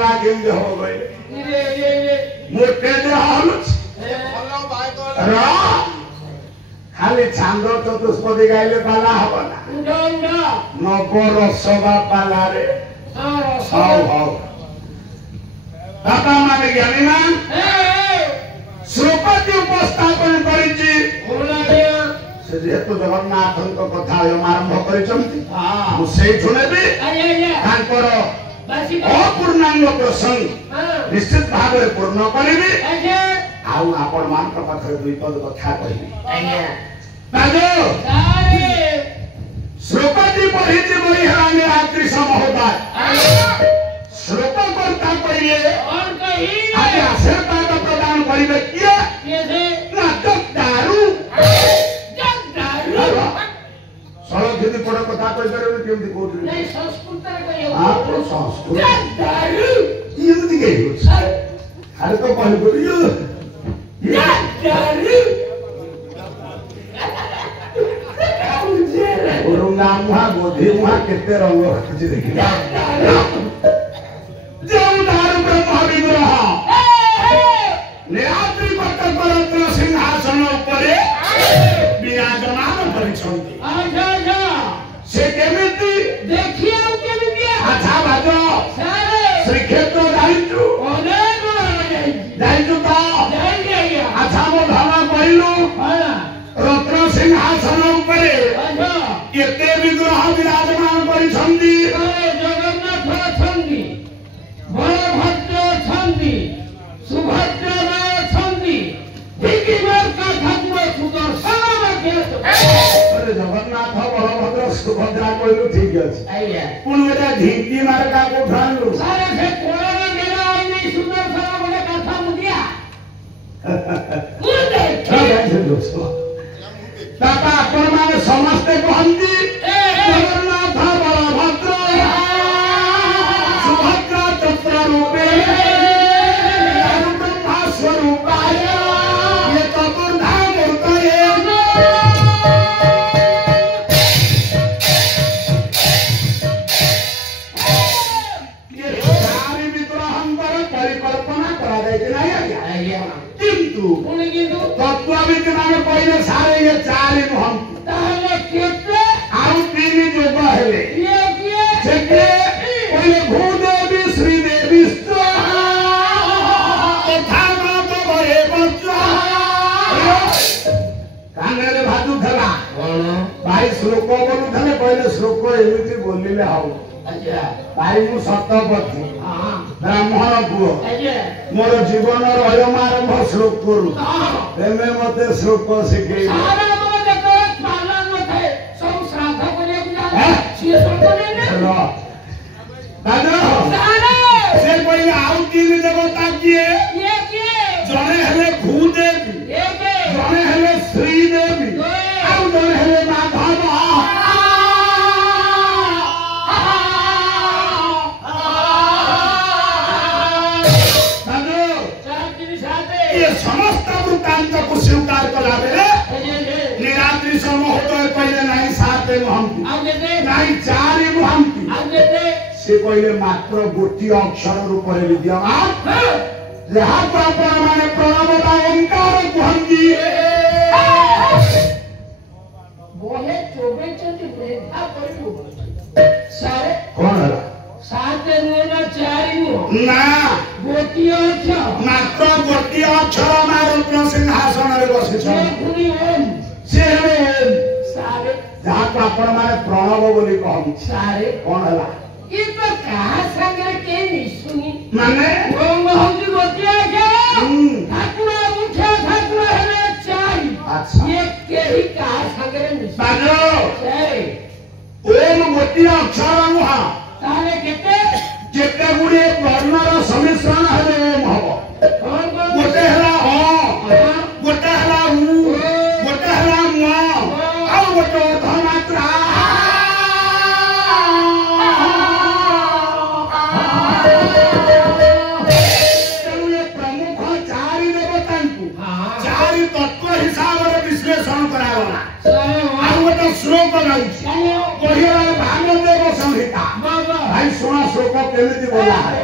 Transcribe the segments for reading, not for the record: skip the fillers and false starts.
पाला केमती हो गए मोटे खाली छांद चतुष्पदी गाइले पाला हबना नव रसवा पाला रे दाता माने ज्ञानी मान श्लोकटी उपस्थापन करिछि से जेतु जगन्नाथ कथा आरंभ करिसंती मु सेई सुनेबी तांकर अपूर्णांग प्रसंग निश्चित भाव में पूर्ण करिबी आउ आपण मान पाखरे दुई पद कथा कहिबी श्लोकटी पढ़िछि बड़ी हरानी रात्रि समहोदय श्लोक करता कहिए और कही आज आशीर्वाद प्रदान करिबे किए ना दारू सड़क यदि पड़ कथा कहि परबे केमति कोठी नहीं संस्कृत रे कहियो आप संस्कृत दारू यदि कहियो अरे तो पहले बोलियो दारू उरुंगा मुहा गोधी मुहा केते रंग रखछि देखि जय दारू ब्रह्म विग्रह निरात्रि पट्ट सिंहासन उपरे विराजमान करिछन्ति से केमिति देखिए केमिति अच्छा बाजो श्रीक्षेत्र जाइछु जाइछु तो अच्छा मो धन कहिलु रत्न सिंहासन उपरे केते विग्रह विराजमान करिछन्ति जगन्नाथ अछन्ति बलभद्र अछन्ति सुभद्रा अछन्ति अरे जगन्नाथ बलभद्र सुभद्रा कहलु ठीक अछि पुन एटा ढींकी मारका को ठानलु सारे से कोरा गेला आई नहीं सुंदर सारा बड़े कथा मुदिया मुदे दाता आपण माने समस्त कहंती जगन्नाथ बलभद्र सुभद्रा चक्र रूपे ब्रह्मा स्वरूपाय ये चतुर्धा मूर्तये परिकल्पना करा जाए नहीं किंतु तत्वविद माने पहले सारे ये चार हम ताले केते आउ तीन जोग हेले ये के पहले भूदेवी श्रीदेवी तथा नाम भरे बच्चा कांगरे भाजु थला भाई श्लोक बोलु थले पहले श्लोक एमिति बोलिले हाउ अच्छा भाई मु सतपथी हां ब्राह्मण पुओ मोर जीवन अयमारंभ श्लोक करू तेमे मते श्लोक शिखै सारा मन जतो पालन नथे सब श्राद्ध करे बुझा से सुनते ने दादा सारा से पहिले आउ तीन देवता किए ये जने हेले भूदेवी जने हेले श्रीदेवी आउ जने हेले माधव समस्त वृत्तांत को स्वीकार कला बेले निरात्रि समहोदय पहले नहीं साते महंती नहीं चारि महंती से पहले मात्र गोटी अक्षर रूप में विद्यमान जहाँ पर माने प्रणवता ओंकार कहंती बोले चोबे चोटी मेधा करू सारे कौन है साते नुना चारि नु ना गोटी अक्षर मात्र गोटी अक्षर मारत्न सिंहासन रे बसी छ से सारे जहाँ को आपण माने प्रणव बोली कहम सारे कौन हला ये तो कहा संगे के निसुनी माने ओम हंती गोटी अक्षर ठाकुर उठे ठाकुर हेले चारि अच्छा ये के ही कहा संगे निसुनी बाजो से ओम गोटी अक्षर नुहा ताले केते जेते गुडी वर्णर समिश्रण हेले ओम हबो गोटे हला गोटे हला गोटे हला आ गोटे धमात्रा ये प्रमुख चारि देवतांकु चारि तत्व हिसाब रे विश्लेषण करावला आ गोटे श्लोक नहीं बढ़िया भागवत संहिता भाई सुना श्लोक केमिति बोला है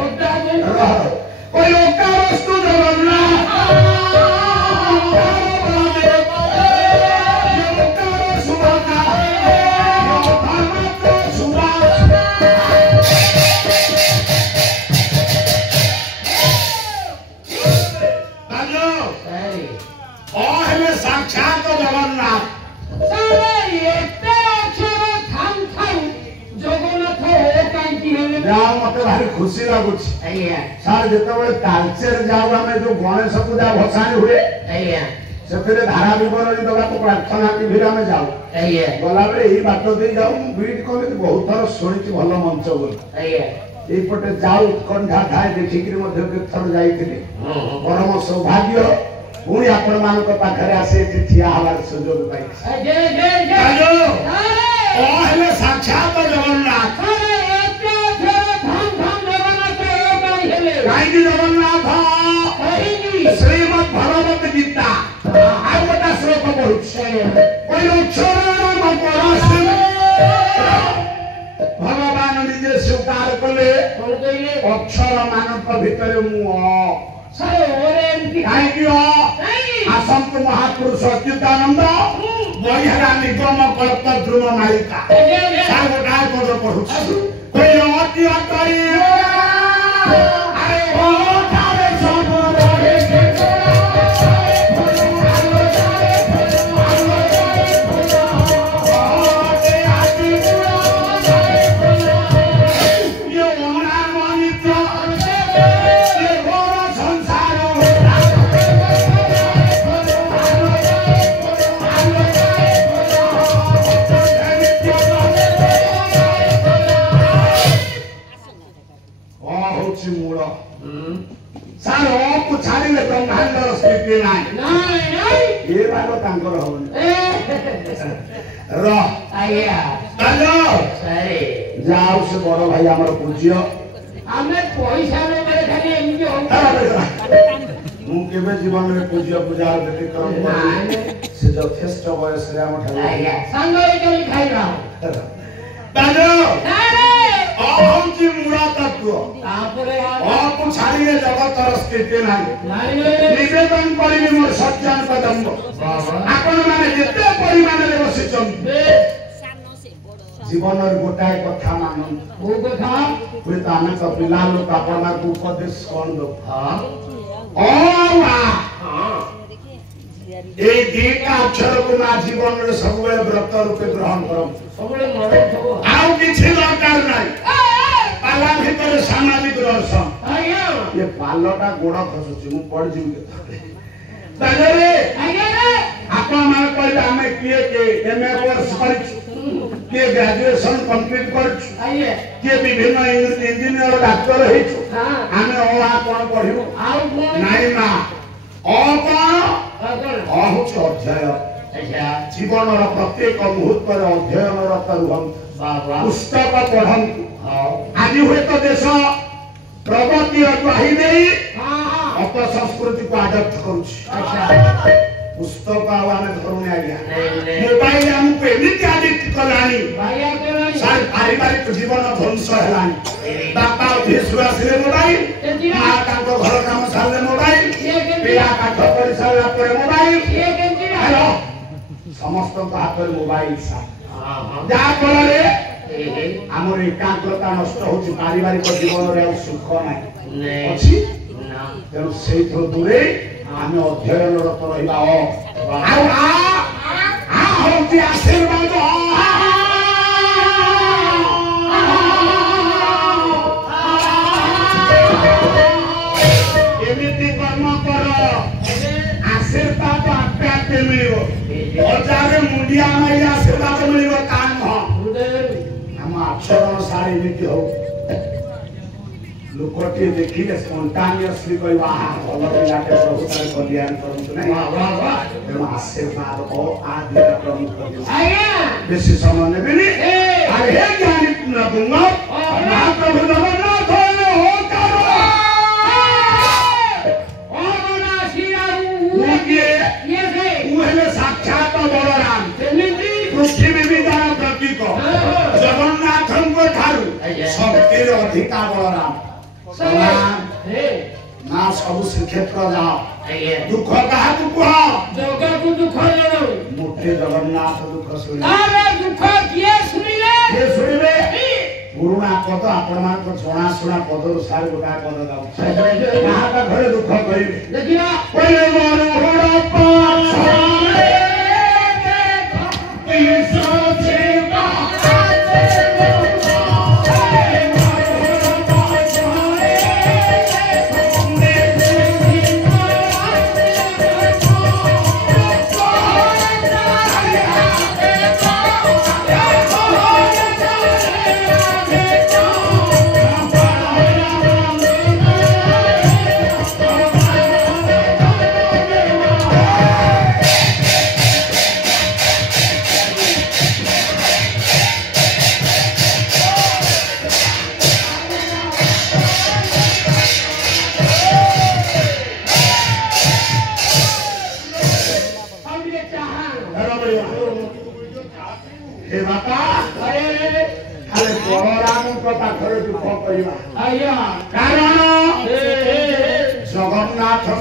कोई ओका वस्तु जगन्नाथ साक्षात जगन्नाथ मत भारी खुशी लगुच सार जो तालचेर जाऊ आम जो गणेश पूजा भसाणी हुए से धारा विवरणी दवा प्रार्थना टीवी आम जाऊ गला बेले यही बाट दे जाऊ बीट कमी बहुत थर शुणी भल मंच बोली यपटे जाऊ उत्कंठा थाए देखिक थर जाइए परम सौभाग्य पुणी आपण मान पाखे आसे ठिया हवार सुजोग पाई साक्षात जगन्नाथ जगन्नाथ श्रीमद भगवत गीता आउ गोटा श्लोक पढ़ु भगवान निजे स्वीकार कले अक्षर मानव भितर आसंत महापुरुष अच्युतानंद बढ़िया निगम कल्प ध्रुव मालिका गोटाए पद पढ़ु कोई अति अतरी ब्रह्मांडर स्थिति जाओ से बड़ भाई आम पूज्य मुझे जीवन में पूज्य पूजा व्यतिक्रम से यथेष्ट बयस मूला तत्व छाड़ी जगतर स्थिति निवेदन करी मोर सज्जन कदम्ब आपण माने जेते परिमाण रे बसिचन जीवन गोटाए कथा मानन ओ कथा कोई ताना कपिला लोक आपना को उपदेश कोन दो ए दीटा अक्षर को ना जीवन रे सब व्रत रूपे ग्रहण करम सब आउ किछि दरकार नाही पाला भीतर सामाजिक दर्शन ये पालटा गोड़ खसुची मु पड़ जीव के ताजरे आपन मान कहले हमें किए के एमए कोर्स करिछ के ग्रेजुएशन कंप्लीट करछ के विभिन्न इंजीनियर डॉक्टर हेछ हमें ओ आ कोन पढिबो नाही ना ओ कोन अहुच अध्याय जीवन प्रत्येक मुहूर्त अध्ययन रत रुहं पुस्तक पढ़ं आज हुए तो देश प्रगति अग्वाही नहीं अप संस्कृति को आदप्त करुछ पुस्तक आने धरुने आज्ञा मोबाइल हमको एमिति आदित कलानी सार पारिवारिक जीवन ध्वंस हेलानी बापा ऑफिस आसिले मोबाइल मां तांको घर काम साले मोबाइल पिला काठ परि साला पर मोबाइल हेलो समस्त हाथ में मोबाइल सा जा फल आमर एकाग्रता नष्ट होची पारिवारिक जीवन रे सुख नाही अछि तेनु से दूरे आमे अध्ययन रत रहिबा आ होती आशीर्वाद एमिति कर्म कर आशीर्वाद आपे आपे मिलिबो हजार मुंडिया में आशीर्वाद मिलिबो काम हम अक्षर सारी नीति हो लोकटे देखिले स्पॉन्टेनियसली कोई वाह भल पिलाटे प्रभु तार कल्याण करंतु नै वाह वाह वाह तेणु आशीर्वाद ओ आदि प्रमुख बेसी समय नेबेनी अरे हे ज्ञानी दूंगा महाप्रभु जगन्नाथ हो करो ओ मनासी ये से वो है साक्षात बलराम पृथ्वी में भी जाना अधिका बलराम ना सब श्रीक्षेत्र जाओ दुख कहा दुख जगह को दुख मुठे जगन्नाथ दुख सुन दुख किए सुनिले पुरुणा पद आपण मान को छोड़ा सुना पद सार गोटा पद गाउ कहा का घरे दुख करिवे देखिया पहिले मोर होड़ा पाछ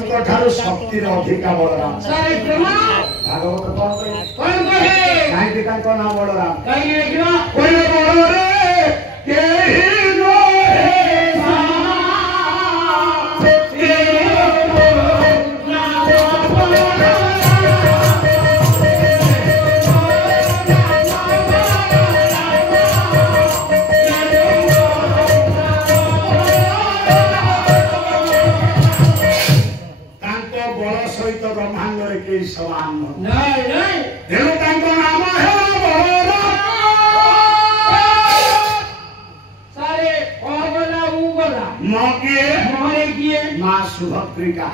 देखो से शक्ति अधिका बलराम भागवत कौन कहे नाम बलराम सुभद्रिका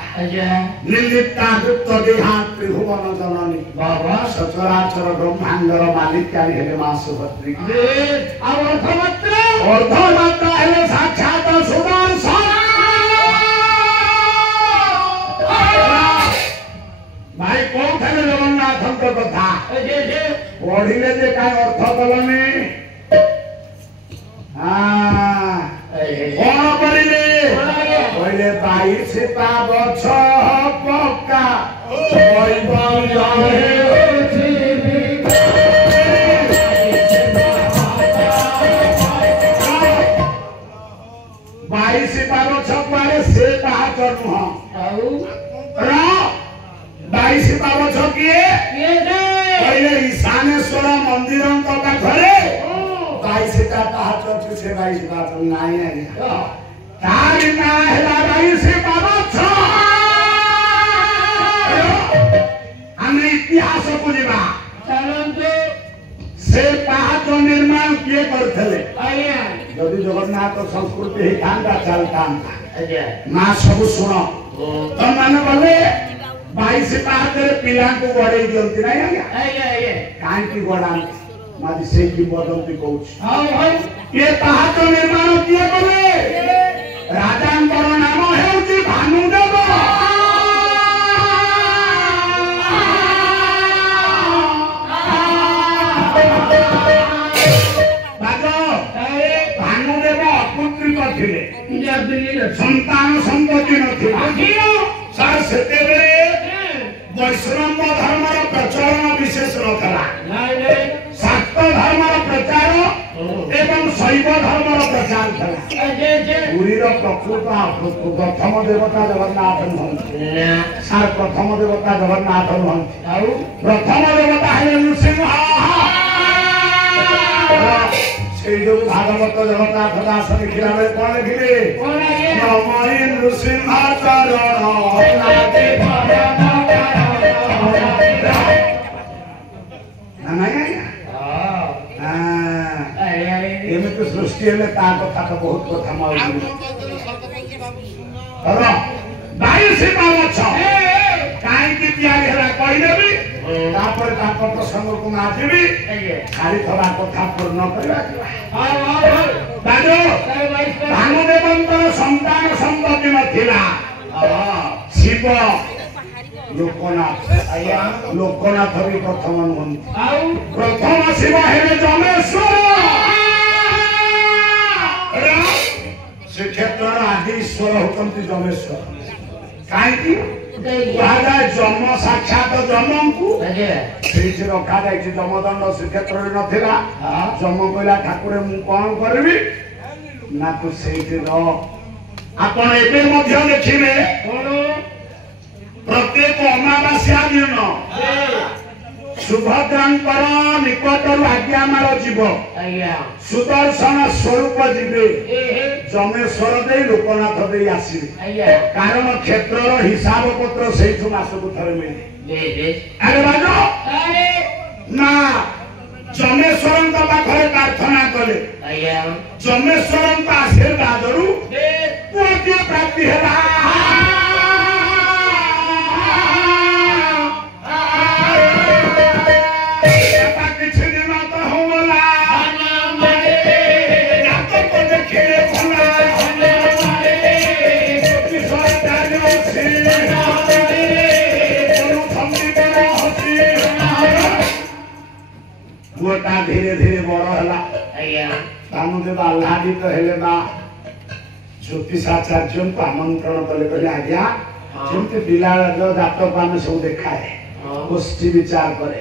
निर्लिप्ता गुप्त देहा त्रिभुवन जननी बाबा सचराचर ब्रह्मांडर मालिकारी हेले मां सुभद्रिका अर्धमात्रा हेले साक्षात सुदर्शन भाई कोठे जगन्नाथ कथा पढ़िले जे काय अर्थ कलनी कौन करिले पहिले 22 गछ पक्का पैबल जाए 22 गछ पारे से बाहर नुह र 22 गछ किए पहिले ईशानेश्वर मंदिर पाखरे 22 टा पाहाच से 22 पाहाच नाही आज्ञा तारी ना हेला 22 पाहाच हमें इतिहास को जीवा चलंतु से पाहाच निर्माण किए करथले आज्ञा यदि जगन्नाथ संस्कृति ही थांता चलता आज्ञा ना सब सुनो तो माने बोले 22 पाहाच रे पिला को गडे दियंती नाही आज्ञा आज्ञा काहे की गडा मादी से की बदलती कहूछ हां भाई ये पाहाच निर्माण किए बोले राजांकर नाम हेउची भानुदेव भानुदेव अपुत्रिक थिले संतान संतति नथिला सर सेते बेले वैष्णव धर्मर प्रचलन विशेष नथला शाक्त धर्मर प्रचार एवं शैव धर्मर प्रचार थला पुरीर प्रकृत प्रथम देवता जगन्नाथ सार प्रथम देवता जगन्नाथ प्रथम देवता है नृसिंह से जो भागवत जगन्नाथ दास लिखिला बेले कौन लिखिले नमः नृसिंह चरण नाते एमती सृष्टि हेले ता कथा तो बहुत कथा माउली अरे 22 पावछ काई की तैयारी हला कहि देबी तापर तापर प्रसंग को नाचिबी खाली थोड़ा कथा पूर्ण करबा हां हां दादो भानुदेवंकर संतान संतति नथिला शिव लोकनाथ आया लोकनाथ भी प्रथम नुहंती प्रथम शिव हेले जमेश्वर ईश्वर होती जमेश्वर कहीं जन्म साक्षात जम को रखा जाए जमदंड श्रीक्षेत्र नाला जम कहला ठाकुर मु कौन करी ना तू से देखिए प्रत्येक अमावास्या दिन सुभद्रांकर निकटर आज्ञामार जीव सुदर्शन स्वरूप जीवे जमेश्वर दे लोकनाथ दे आसवे कारण क्षेत्र हिसाब पत्र से मासक थरे मिले अरे बाजो ना जमेश्वर पाखे प्रार्थना कले जमेश्वर आशीर्वाद पुण्य प्राप्ति है धीरे धीरे बड़ है आह्लादित हेले ज्योतिषाचार्य को आमंत्रण कले कहले आज्ञा जमती पिला जातक आम सब देखाए गोष्ठी विचार करे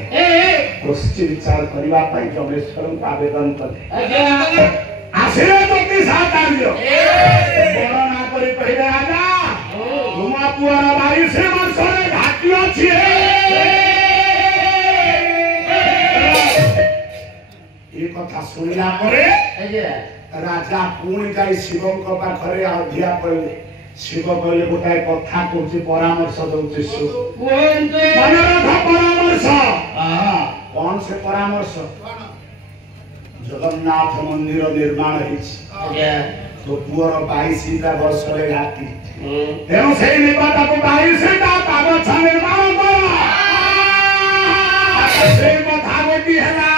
गोष्ठी विचार करने जमेश्वर को आवेदन कले आसिले ज्योतिषाचार्य वर्णना कर कहले राजा तुम पुअर 22 वर्ष घाटी अच्छी कथा सुनिला परे राजा पुणी जाई शिव पाखरे अधिया पड़े शिव कहले गोटाए कथा कहूँ परामर्श दौची परामर्श कौन से परामर्श जगन्नाथ मंदिर निर्माण तो पुअर 22 वर्ष घाटी तेणु से निकट को 22 कागज निर्माण कर कथा गोटी है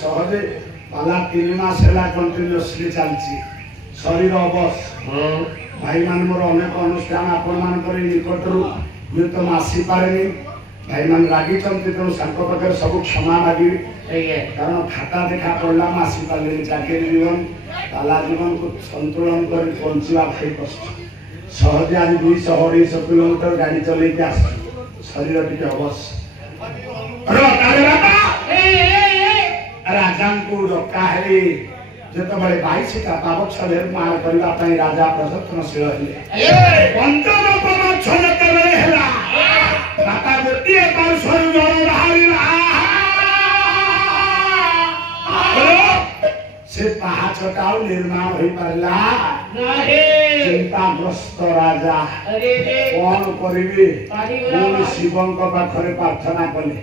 सहजे पाला 3 मास है कंटिन्यूअसली चलती शरीर अवश भाई मान मोर अनेक अनुष्ठान आपण मान निकट मुझे तो आसी पारे भाई मान रागी तेणु पाखे सब क्षमा मागे कारण खाता देखा पड़ा आसी पारे चाकरी जीवन पाला जीवन को संतुलन कर बंचा भाई कष्ट सहजे आज 200-250 किलोमीटर गाड़ी चल शरीर टी अवश राजा को डका है जो 22 पावछ निर्माण करने राजा प्रयत्नशील गोटे पार्श्वर जल बाहर से पहाचटा निर्माण हो पारा चिंताग्रस्त राजा कौन करी शिव पाखे प्रार्थना कले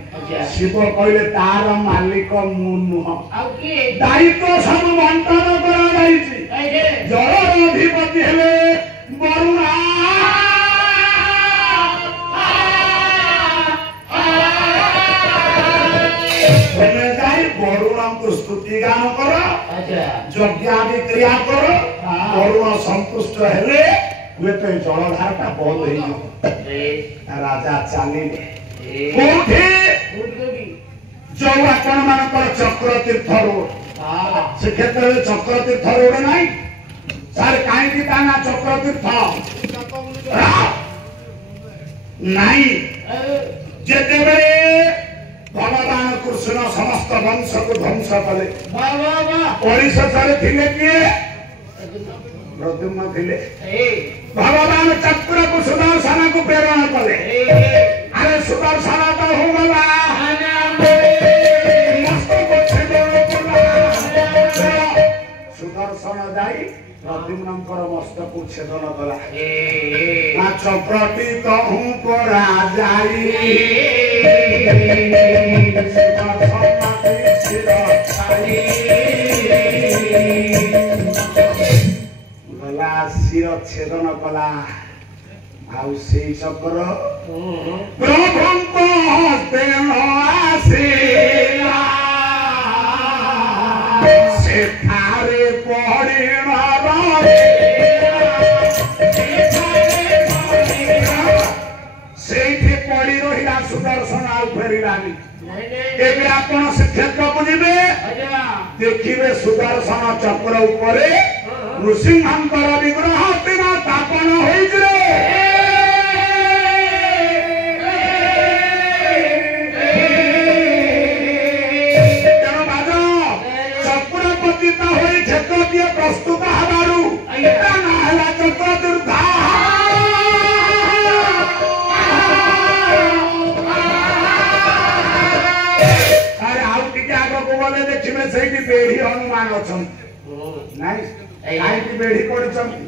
शिव कहले तार मालिक मु नुह दायित्व सब बंटन करा जल अधिपति हेले वरुणा वरुण को स्तुति गान कर यज्ञादि क्रिया कर वरुण संतुष्ट हेले हुए तो जलधार का बंद हो राजा चलिए जो आपण मान चक्र तीर्थ रोड से क्षेत्र में चक्र तीर्थ रोड नहीं सर कहीं चक्र तीर्थ नहीं जिते भगवान कृष्ण समस्त वंश को ध्वंस कले परिशेषे थिले किए प्रद्युम्न थिले भगवान चक्र को सुदर्शन को प्रेरण कले अरे सुदर्शन तो हो गला सुदर्शन जाई प्रद्युम्नकर मस्तक छेदन कला चक्रटी कहूँ परा जाई गला शिर छेदन कला ଆଉ ସେଇ ଚକ୍ର ପ୍ରଭୁଙ୍କ ଦେହ ଆସିଲା ସେଠାରେ ପଡ଼ିଣ ସେଇଠି ପଡ଼ି ରହିଲା ସୁଦର୍ଶନ ଆଉ ଫେରିଲାନି। ଏବେ ଆପଣ ସେ କ୍ଷେତ୍ରକୁ ଯିବେ ଦେଖିବେ ସୁଦର୍ଶନ ଚକ୍ର ଉପରେ ନୃସିଂହଙ୍କର ବିଗ୍ରହ ବିନା ସ୍ଥାପନ ହୋଇଛି। ତେଣୁ ବାଦ ଚକ୍ର ପତିତ ହୋଇ କ୍ଷେତ୍ରଟିଏ ପ୍ରସ୍ତୁତ ହେବାରୁ ନା ହେଲା ଚକ୍ର ଦୁର୍ଦ୍ଧା। ଗଲେ ଦେଖିବେ ସେଇଠି ବେଢି ହନୁମାନ ଅଛନ୍ତି ନାଇଁ କାହିଁକି ବେଢି ପଡିଛନ୍ତି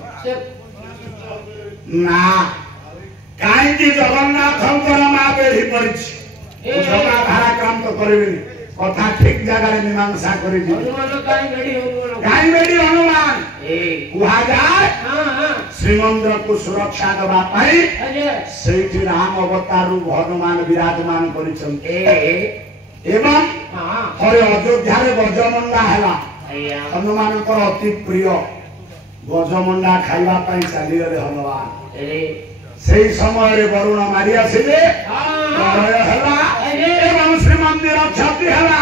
ନା କାହିଁକି ଜଗନ୍ନାଥଙ୍କର ମା ବେଢି ପଡିଛି ଜଗା ଭାରାକ୍ରାନ୍ତ କରିବେନି କଥା ଠିକ ଜାଗାରେ ମୀମାଂସା କରିଯିବେ। କାହିଁ ବେଢି ହନୁମାନ କୁହାଯାଏ ଶ୍ରୀମନ୍ଦିରକୁ ସୁରକ୍ଷା ଦେବା ପାଇଁ ସେଇଠି ରାମ ଅବତାରରୁ ହନୁମାନ ବିରାଜମାନ କରିଛନ୍ତି। ଏବଂ ଥରେ ଅଯୋଧ୍ୟାରେ ଗଜମଣ୍ଡା ହେଲା ହନୁମାନଙ୍କର ଅତି ପ୍ରିୟ ଗଜମଣ୍ଡା ଖାଇବା ପାଇଁ ଚାଲିଗଲେ ହନୁମାନ। ସେଇ ସମୟରେ ବରୁଣ ମାରି ଆସିଲେ ପ୍ରଳୟ ହେଲା ଏବଂ ଶ୍ରୀମନ୍ଦିର କ୍ଷତି ହେଲା।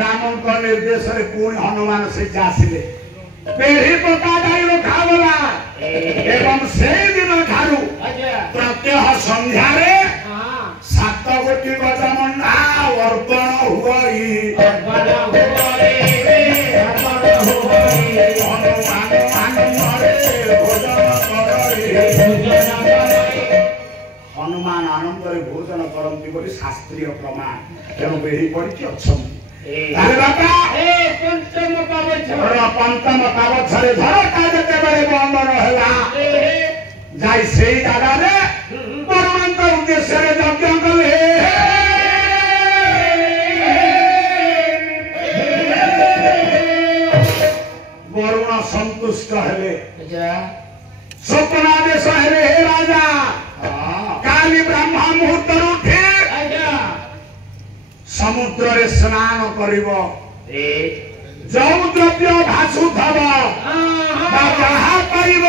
ରାମଙ୍କ ନିର୍ଦ୍ଦେଶରେ ପୁଣି ହନୁମାନ ସେଇଠି ଆସିଲେ ବେଢି ପକା ଯାଇ ରଖାଗଲା ଏବଂ ସେଇଦିନ ଠାରୁ ପ୍ରତ୍ୟହ ସନ୍ଧ୍ୟାରେ 7 ଗୋଟି ଗଜମଣ୍ଡା ଅର୍ପଣ ହୁଅଇ ହନୁମାନ ଆନନ୍ଦରେ ଭୋଜନ କରନ୍ତି ବୋଲି ଶାସ୍ତ୍ରୀୟ ପ୍ରମାଣ। ତେଣୁ ବେଢି ପଡିକି ଅଛନ୍ତି। ପଞ୍ଚମ ପାବଛରେ ଝରକା ଯେତେବେଳେ ବନ୍ଦନ ହେଲା ଯାଇ ସେଇ ଜାଗାରେ ବରୁଣଙ୍କ ଉଦ୍ଦେଶ୍ୟରେ ଯଜ୍ଞ କଲେ। ବରୁଣ ସନ୍ତୁଷ୍ଟ ହେଲେ ସ୍ୱପ୍ନାଦେଶ ହେଲେ ହେ ରାଜା କାଲି ବ୍ରହ୍ମ ମୁହୂର୍ତ୍ତରୁ ଉଠି ସମୁଦ୍ରରେ ସ୍ନାନ କରିବ ଯୋଉ ଦ୍ରବ୍ୟ ଭାସୁଥବ ଯାହା ପାଇବ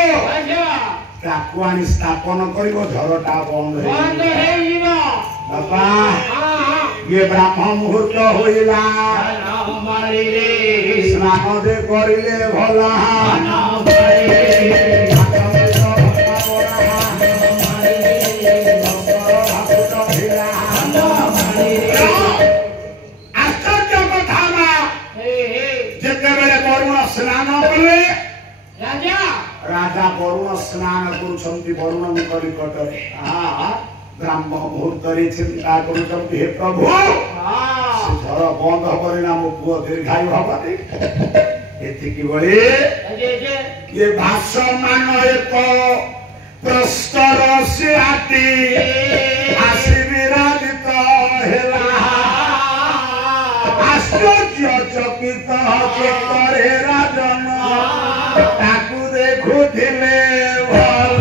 ତାକୁ ଆଣି ସ୍ଥାପନ କରିବ ଝରଟା ବନ୍ଦ ହେଇଯିବ। ବାପା ଇଏ ବ୍ରାହ୍ମ ମୁହୂର୍ତ୍ତ ହୋଇଲା ସ୍ନାନ ଯେ କରିଲେ ଭଲ राजा वरुण स्नान करुछंती वरुणଙ୍କ निकटरे ब्राह्म मुहूर्त रे चिंता करुछंती हे प्रभु से झर बंद हबरे ना मो पुओ दीर्घायु हबरे एतिकी बळे ये भाषमान एक प्रस्तर से आती आसी विराजित हेला आश्चर्य चकित चित्तरे राजन ताकू देखुथिले भल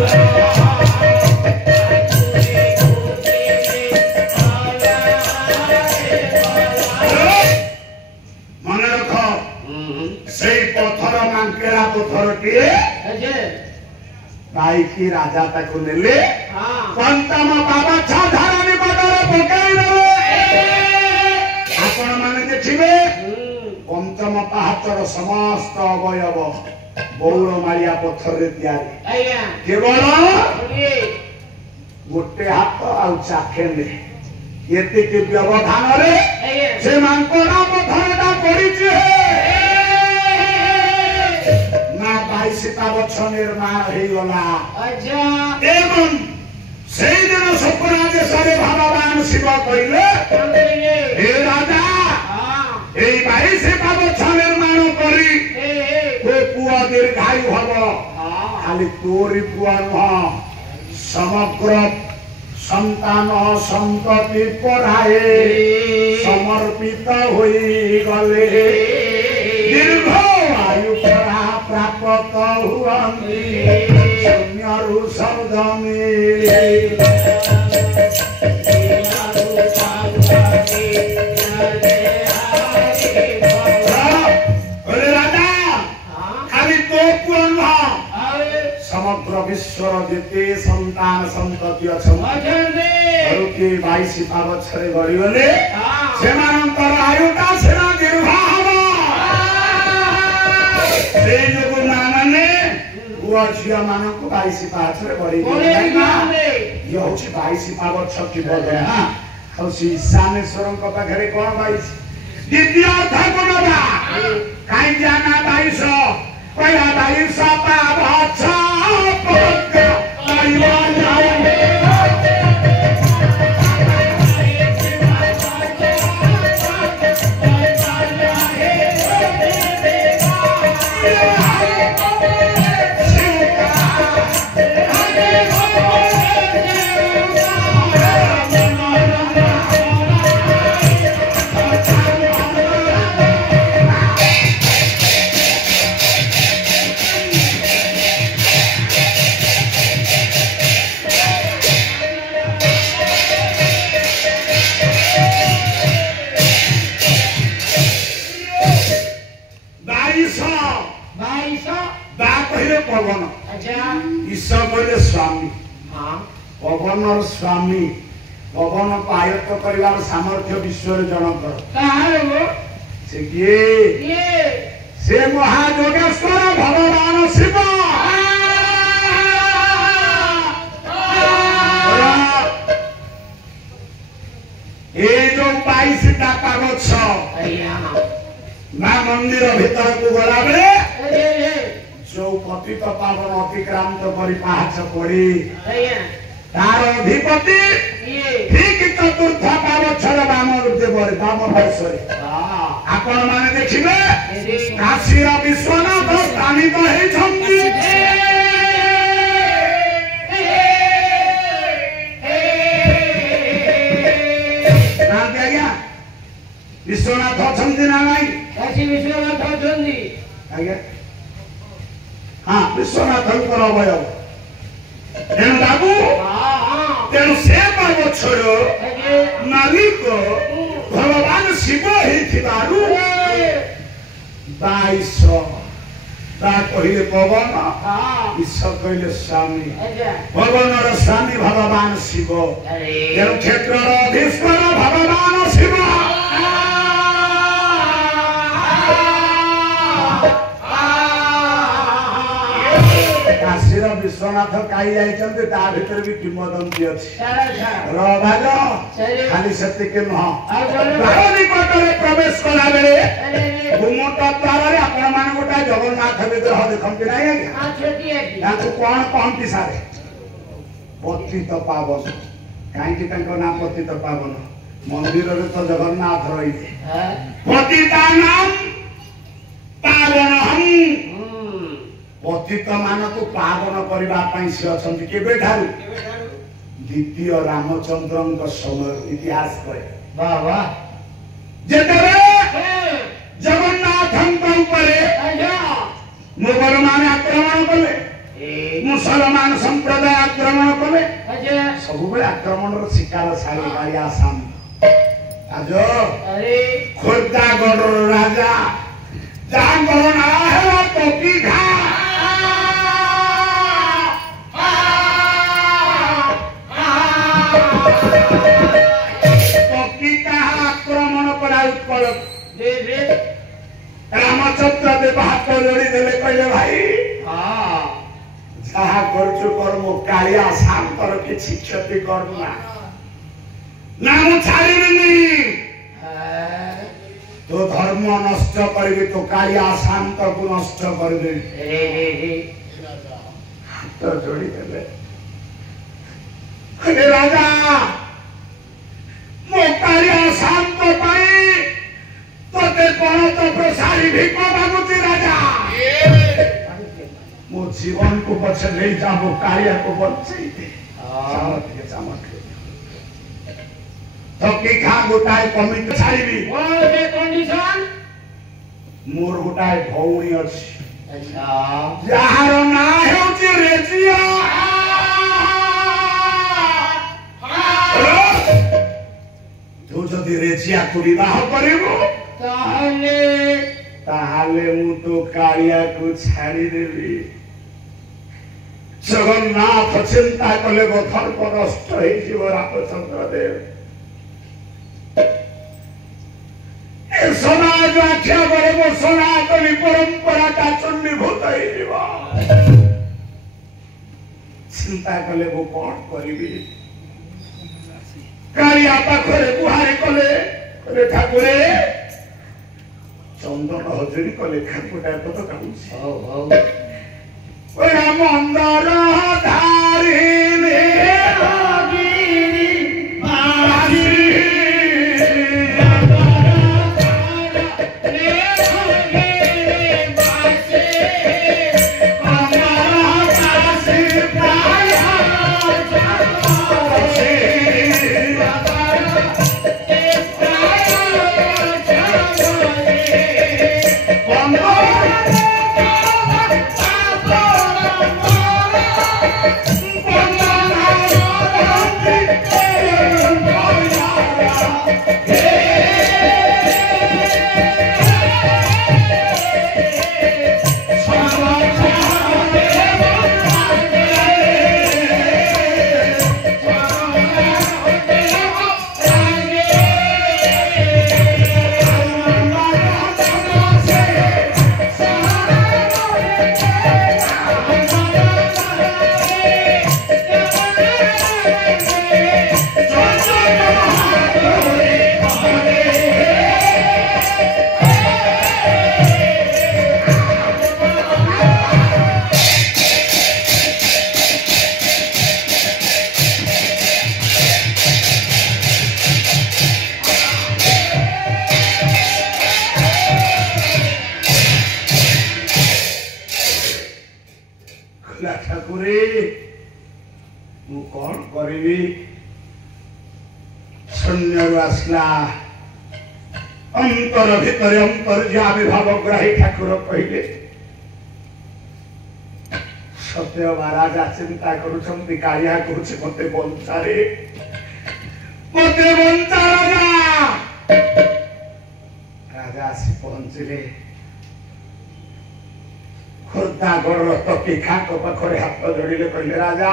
मन रख से पत्थर मांकेला पत्थरटी बाईकी राजा ताकू नेले पंचम बाबा छाधार निकटरे पकाई देले आपण माने देखिबे पंचम पाहाचर समस्त अवयव बौल मारिया पत्थर केवल गोटे हाथ आउ चाखेंडे एतिकी व्यवधान रे से मांकड़ा पत्थरटा पड़िछि ना 22टा वर्ष निर्माण हो गला। एवं सेई दिन स्वप्नादेशरे भगवान शिव कहिले हे राजा ए 22टा वर्ष निर्माण करी पुआ दीर्घायु हब खाली तोरी पुआ नुह समग्र संतान संतति पढ़ाए समर्पित होई गले दीर्घ आयु परा प्राप्त हुअन्ति शून्यरु शब्द मिले समग्र विश्व जेते संतान संतति अछन्ति 22 पावछरे गरिगले सेमानंतर आयुटा सेना दीर्घ हबो से जोग मानने बुआ झिया मानको 22 पावछरे गरिगले यो होछि 22 पावछ कि बदना हौसी सामेश्वरଙ୍କ पाखरे कोन 22 द्वितीय अर्थ कोनबा काई जाना 22 पहिला 22 पावछ स्वामी पवन स्वामी पवन को आयत्त कर सामर्थ्य विश्व जनक से किए से महायोगेश्वर भगवान शिव ये जो 22 टा कागज मां मंदिर भीतर को गला बेले जो पतित पावन अतिक्रांत करी पाहाच पड़ी तार अधिपति ठीक चतुर्थ पावछर वाम देवरे वाम वर्षरे आपण माने देखिबे काशी विश्वनाथ स्थानित हे छंदी ना गया विश्वनाथ छंदी ना नाही काशी विश्वनाथ छंदी आगे हाँ विश्वनाथंकर अवयव तेणु बाबू तेणु से पावछर मालिक भगवान शिव हेथिबारु 22 ता कहिले पवन ईश्वर कहिले स्वामी पवनर स्वामी भगवान शिव तेणु क्षेत्रर अधीश्वर भगवान शिव काशीर विश्वनाथ काई जाइछन्ते ता भीतर भी किंवदंती अछि र भाग खाली सत्य के न बाहरी पटरे प्रवेश कला बेले गुमट द्वार रे आपण मान गोटा जगन्नाथ विग्रह देखंती नाही हां छोटी है ताको कोन कहंती सारे पतित पावन काई कि तंको नाम पतित पावन मंदिर रे तो जगन्नाथ रहिते पतिता नाम पावन हम पतित मान को पावन करने से अच्छा केबेठारू द्वितीय रामचंद्र समय इतिहास कहे बाबा जगन्नाथ मोगल मान आक्रमण कले मुसलमान संप्रदाय आक्रमण कले सब आक्रमण शिकार सारी गाड़ी आसाम आज खोर्धागढ़ राजा जहाँ ना है टोपी घा आक्रमण करा उत्कल रामचंद्र देव हाथ जोड़ी देले कहले भाई जहा करछु कर्म कालिया शांतर किछि क्षति करना ना मु छाड़िबिनी तो धर्म नष्ट करबे तो कालिया शांत को नष्ट करबे हाथ जोड़ी देले अरे राजा मो कालिया शांत पाई तोते कोन तो प्रसारी भिक मागुची राजा मो जीवन को बचे ले जा मो कालिया को बचे दे सामर्थ्य तो की खा गोटाई कमिट छाड़ीबी ओ जे कंडीशन मोर गोटाए भौणी अछि यार ना हेउची रेजिया तू जदि रेजिया को विवाह करिबो ताहाले मु तो कालिया को छाड़ी देबी जगन्नाथ चिंता कले धर्मनष्ट हो रामचंद्र देव समाज आख्या करे सनातनी परंपरा का चुन्नीभूत चिंता कले वो कौन करी कालिया पाखरे गुहारी कले ठाकुरे चंदन हजरी कले खाकुटा तो मंदर धारिणी अंतर भितर अंतर्यामी भावग्राही ठाकुर कहले सत्य राजा चिंता करुछंती कालिया कहूछ मते बंचा राजा राजा आसी पहुंचले खुर्दा गढ़ तकी खाक पाखरे हाथ जोड़िले कहले राजा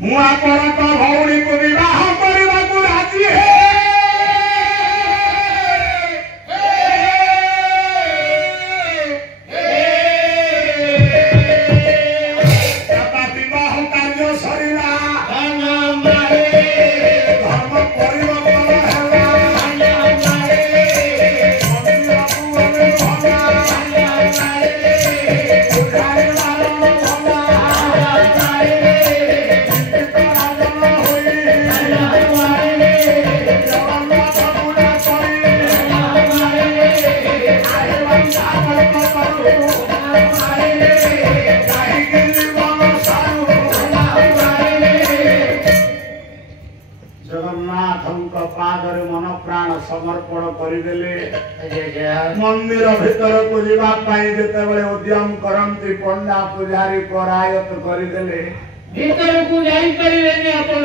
मु आपण तो भौणी को विवाह करबा को राजी है समर्पण करदेले मंदिर भीतर को जीवा पाई जेते बेले उद्यम करंती पंडा पुजारी परायत करदेले भीतर को जाई परिलेनी आपण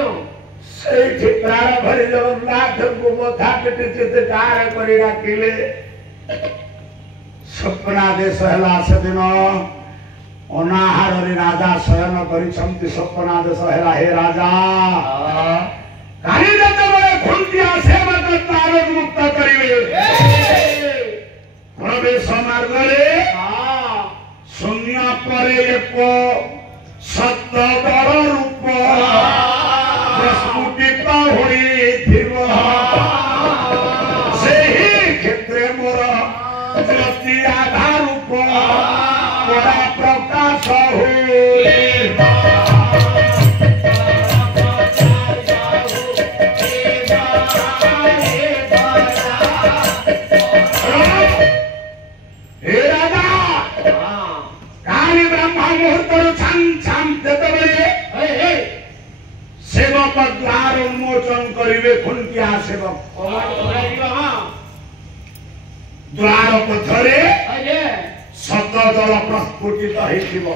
सेठी प्राण भरि जगन्नाथ को मथा पेटे चित कार करी राखिले सपना देश हला सदिन अनाहार रे राजा शयन करिसंती सपना देश हला हे राजा काली जते बेले खुंतिया सेवक तार मुक्त करिवे प्रवेश मार्ग रे शून्य परे एक सत्य बड़ रूप प्रस्फुटित होई थिव सेही क्षेत्रे मोर ज्योति आधार रूप बड़ा प्रकाश होई सेवक द्वार उन्मोचन करिवे खुंटिया सेवक द्वार पथरे सत जल प्रस्फुटित होइथिबो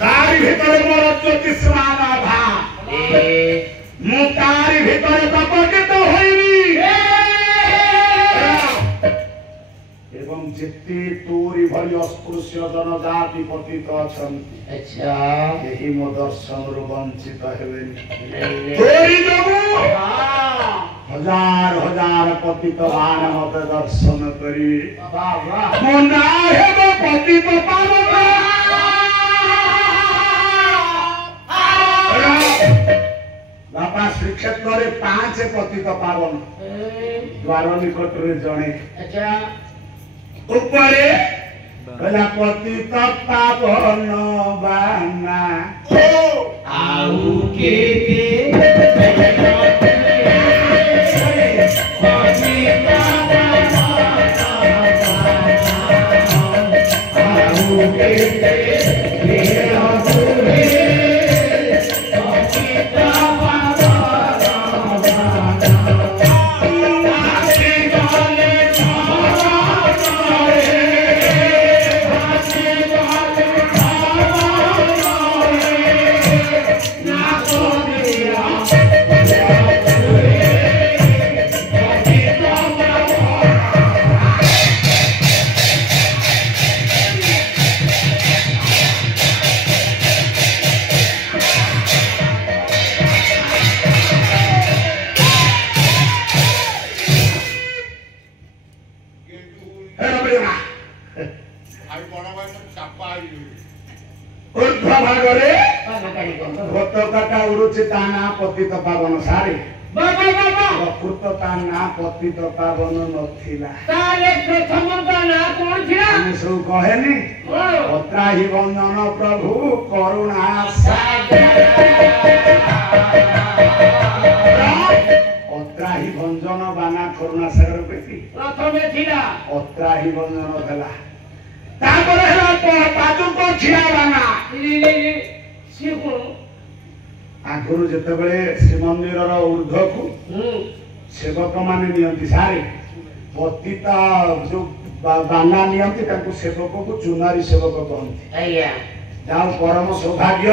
तारी भितर मोर ज्योतिषमान आभा मु तारी भितर प्रकटित होइबी एवं जित्ती तोरी भली अस्पृश्य जनजाति पतित अछंती अच्छा यही मो दर्शन रु वंचित हेबेनी तोरी जगु हजार हजार पतित मान मत दर्शन करी मो ना हेबो पतित पावन बापा श्री क्षेत्र रे 5 पतित पावन द्वार निकट रे जणे अच्छा ऊपरे कला पतित पावन बाना आउ के पतित पावन सारे प्रकृत ता ना पतित पावन नथिला तारे प्रथम का ना कोन थिला हम सब कहेनी अत्राहि वंदन प्रभु करुणा सागर अत्राहि वंदन बाना करुणा सागर पेती प्रथमे थिला अत्राहि वंदन देला तापर हेला पादु को छिया बाना सिको आगुरु जेतेबेले श्रीमंदिर ऊर्ध्व को सेवक माने नियंती सारे पतित जो बाना नियंती ताको सेवक को चुनारी सेवक कहंती आया जाओ परम सौभाग्य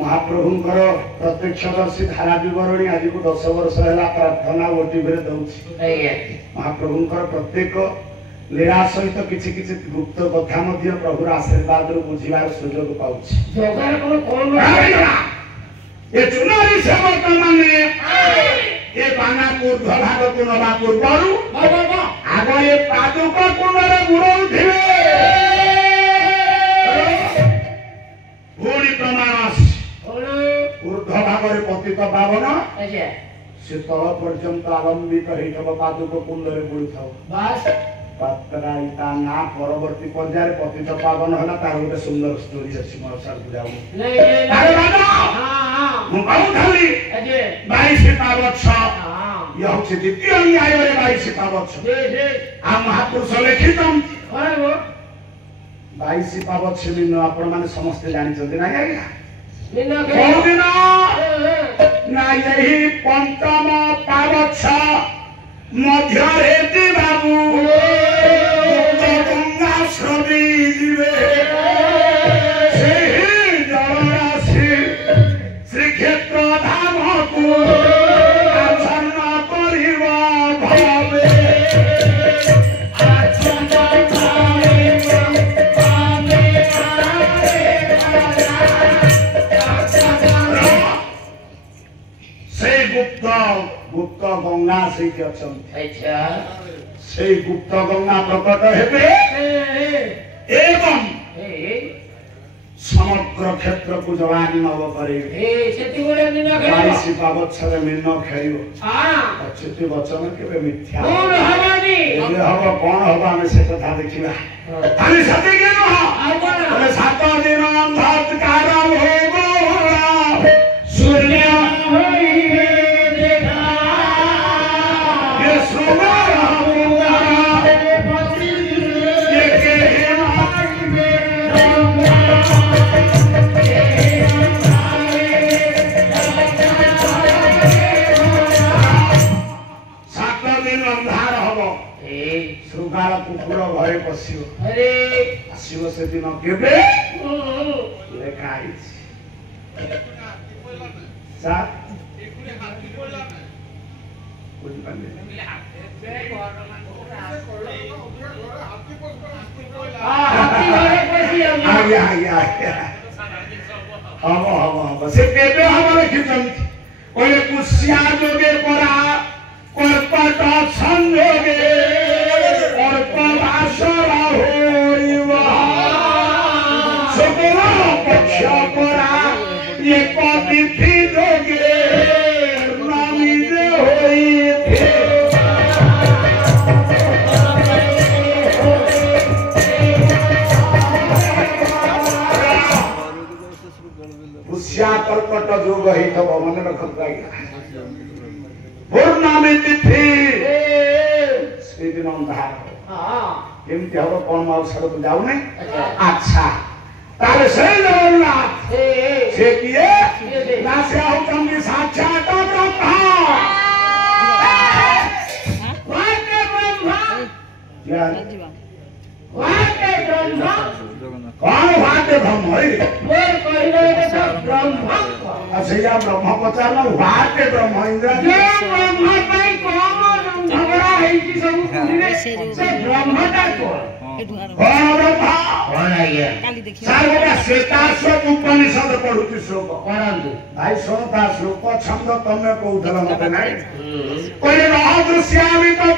महाप्रभुंकर प्रत्यक्षदर्शी धारा विवरणी आज को 10 वर्ष हैला प्रार्थना ओटीवी रे दउछि आया महाप्रभुंकर प्रत्येक लीला सहित किछि किछि गुप्त कथा मध्य प्रभुर आशीर्वाद रो बुझिबार सुयोग पाउछि जोगार कोन ये चुनारी सेवक माने ये बाना पूर्व भाग को नवा पूर्वरु आगो ये पादुक कुंडरे गुरौथिबे भूरि प्रमाणस ऊर्ध्व भाग रे पतित पावन से तल पर्यंत आलंबित हेतब पादुक कुंडरे गुरुथाव बस पात्रा इता ना परवर्ती पर्याय पतित पावन हला तार गोटे सुंदर स्टोरी अछि मरसार बुझाऊ नहीं अरे बाबा हां मु कहू खाली अजे 22 पावछ हां यह होछि द्वितीय न्याय रे 22 पावछ जे आ महापुरुष लिखितम अरे वो 22 पावछ दिन आपण माने समस्त जानि छथि ना आज्ञा दिन कोन दिन ना यही पंचम पावछ मध्य रे बाबू गंगा श्रवी जीवे से जलराशि श्री क्षेत्र धाम को आच्छन्न करिवा भावे आच्छन्न से गुप्त गंगा से अच्छा से गुप्त गंगा प्रकट हेबे एवं समग्र क्षेत्र को जवानी नव करेबे सेति गोरे दिन खेलो 22 पावछरे मिन्न खेलियो हां अच्युत वचन केबे मिथ्या कोन हवानी एबे हबो कोन हबो हम से कथा देखिबा खाली सती के न आ कोन बोले 7 दिन अंधकार होगो सूर्य होइबे देखा ये सुना କୁକୁର ଘରେ ପଶିବ ଆସିବ ସେଦିନ କେବେ ଲେଖା ହେଇଛି ସାର୍ ବୁଝିପାରିଲେ ଆଜ୍ଞା ଆଜ୍ଞା ଆଜ୍ଞା ହବ ହବ ହବ ସେ କେବେ ହବ ଲେଖିଛନ୍ତି କହିଲେ କୁଶିଆ ଯୋଗେ ପରା କର୍ପଟ ସଂଯୋଗେ ଅର୍ପ ଭାଷର ହୋଇବ ଶୁକ୍ଳ ପକ୍ଷ ପରା ଏକ ତିଥି ଯୋଗେ ନାମିତ ହୋଇଥେ कुशिया कर्कट जोग ହେଇଥିବ ମନେ ରଖନ୍ତୁ ଆଜ୍ଞା ପୂର୍ଣ୍ଣମୀ ତିଥି ସେଦିନ ଅନ୍ଧାର କେମିତି ହବ କଣ ମାଉସରକୁ ଯାଉନି ଆଚ୍ଛା ତାହେଲେ ସେଇ ଜଗନ୍ନାଥ ସେ କିଏ ନା ସେ ହଉଛନ୍ତି ସାକ୍ଷାତ ବ୍ରହ୍ମା कौन वाटे ब्रह्म अच्छा ब्रह्म पचार वाटे ब्रह्म इंद्र उपनिषद पढ़ुची श्लोक भाई शुण ता श्लोक छंद तमें कहूल मत ना कोई दृश्यामी तो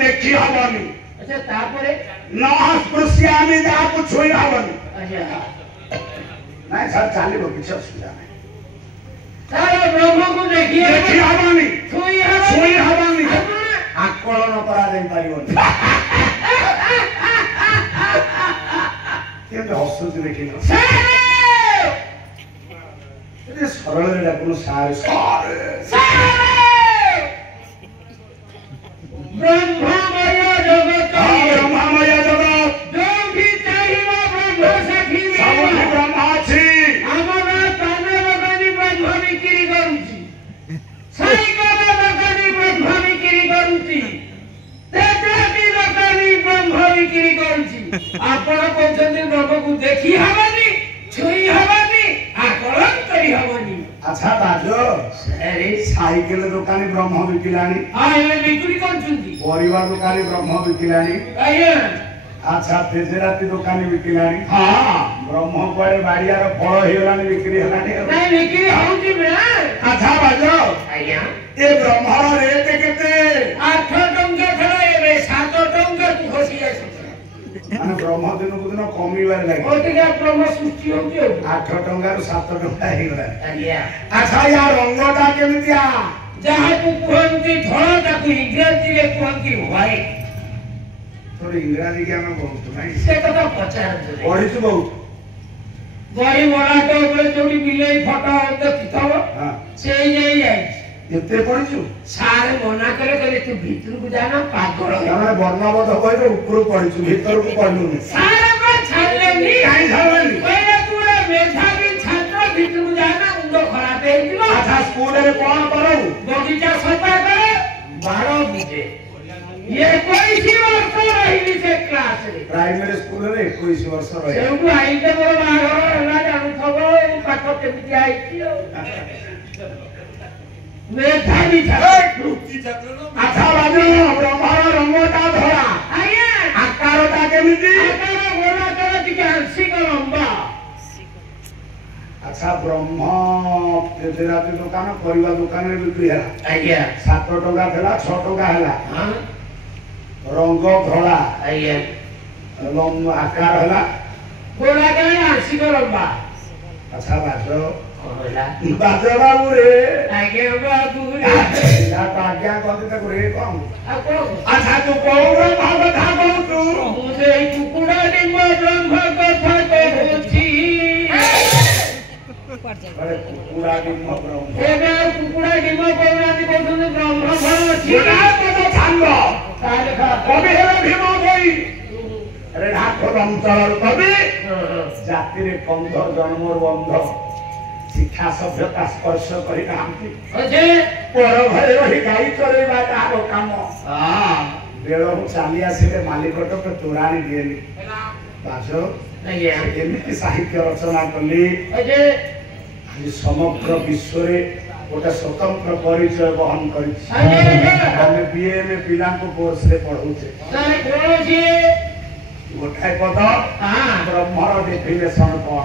देखी हबनी अच्छा तापरे न स्पृश्यामी जाकु छुई हबनी अच्छा नहीं सर चालिबो किछ असुविधा नहीं सारा ब्रह्म को देखी हबनी छुई हबनी आकलन करा जाई परिबनी केते हसुची देखिनो ए सरल रे डाकुनो सारे ब्रह्ममय जगत ब्रह्ममय जगत जो भी चाहिए ब्रह्म सखी में सब ब्रह्म अछि हमरा तने बगनी ब्रह्म बिक्री करूची साइकल बगनी ब्रह्म बिक्री करूची तेजाबी बगनी ब्रह्म बिक्री करूची आपण कहछन ब्रह्म को देखि हबनी छुई हबनी आकलन करी हबनी अच्छा बाजो अरे साइकेल दुकानी ब्रह्म बिकिलानी आए बिक्री करछुंती परिवार दुकानी ब्रह्म बिकिलानी आए अच्छा तेजराती दुकानी बिकिलानी हां ब्रह्म कोए बाड़ियार फळ हेलानी बिक्री हलानी नहीं बिक्री होउची बे अच्छा बाजो आया ए ब्रह्मर रेट केते 8 टंका थला ए 7 टंका खुशी आसी माने ब्रह्म दिन को दिन कमीबार लागे ओटिका ब्रह्म सृष्टि होउची 8 टंका रु 7 टंका हे गला आया अच्छा या रंगटा केमितिया जहा को कहंती धळा ताकू इंग्रजी रे कहंती व्हाइट थोड़ी इंग्रजी ज्ञान बहुत नहीं से कथा पचार पढी छु बहुत गरी मोला तो बले जोडी बिलेई फटा देखिथव हां से जाई जाई एते पढी छु सारे मना करे करे तू भीतर को जाना पागल हमरा वर्णबोध होय रे ऊपर पढी छु भीतर को पढनु सारे को छाड़ले नी काई छाड़ले पहिले पूरा मेधावी छात्र भीतर को जाना मुंड खराब हे दिलो अच्छा स्कूल रे कोन करू बगीचा सफा करे 12 बजे ये कोई सी वर्ष रही से क्लास रे प्राइमरी स्कूल रे 21 वर्ष रही सेउटु आइते मोर बाहर हला जानु थबो पाठ केमिति आइछि मेधावी छात्र अच्छा बाजू ब्रह्मर रंगटा धरा आया आकारटा केमिति आकार गोला कर टिके हंसी को लंबा अच्छा ब्रह्म तेजराती दुकान परिवार दुकान रे बिक्री हला आज्ञा 7 टका थला 6 टका हला हां रंग धड़ा आज्ञा लंबा आकार हला गोला कर हंसी को लंबा अच्छा बाजू होला बाजू बाबू रे आज्ञा बाबू रे या आज्ञा कहते त रे कम अच्छा तू कोन भाव कथा कहू तू मुझे कुकुड़ा डिंग ब्रह्म कथा कहूची अरे कुकुड़ा डिम ब्रह्म एबे कुकुड़ा डिम कोनादी कोथुन ब्रह्म फल अछि गोटा पद छांग ताले खा कवि हेले भीम गई अरे ढाकर अंचल कवि जाति रे कंध जन्मर बंध शिक्षा सभ्यता स्पर्श करी नांती अजे पर घरे रही गाई चरेबा तार काम हां बेलो चाली आसिले मालिकट पे तोराणी गेली बाजो आज्ञा एमिति साहित्य रचना कली अजे आज समग्र विश्व रे गोटे स्वतंत्र परिचय बहन करी आज्ञा आमे बीए में पिला को कोर्स रे पढौछे ताले कोन छी गोटाए पद हां ब्रह्मर डेफिनेशन को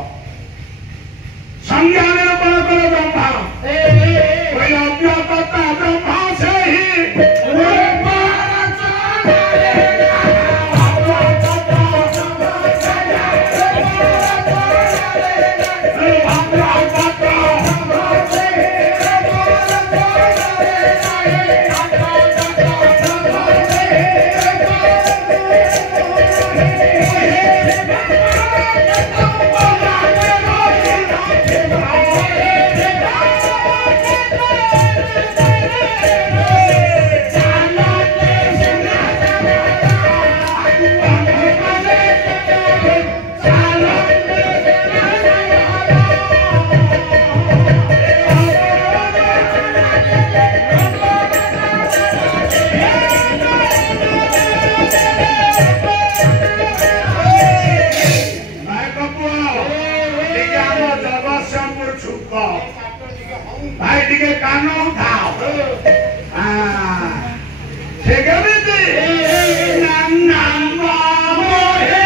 संज्ञान रूपण कर ब्रह्मा कोई अव्यापकता ब्रह्मा से ही भाई टिके कानो उठाओ ठीक है बेटी नाम नाम मोहे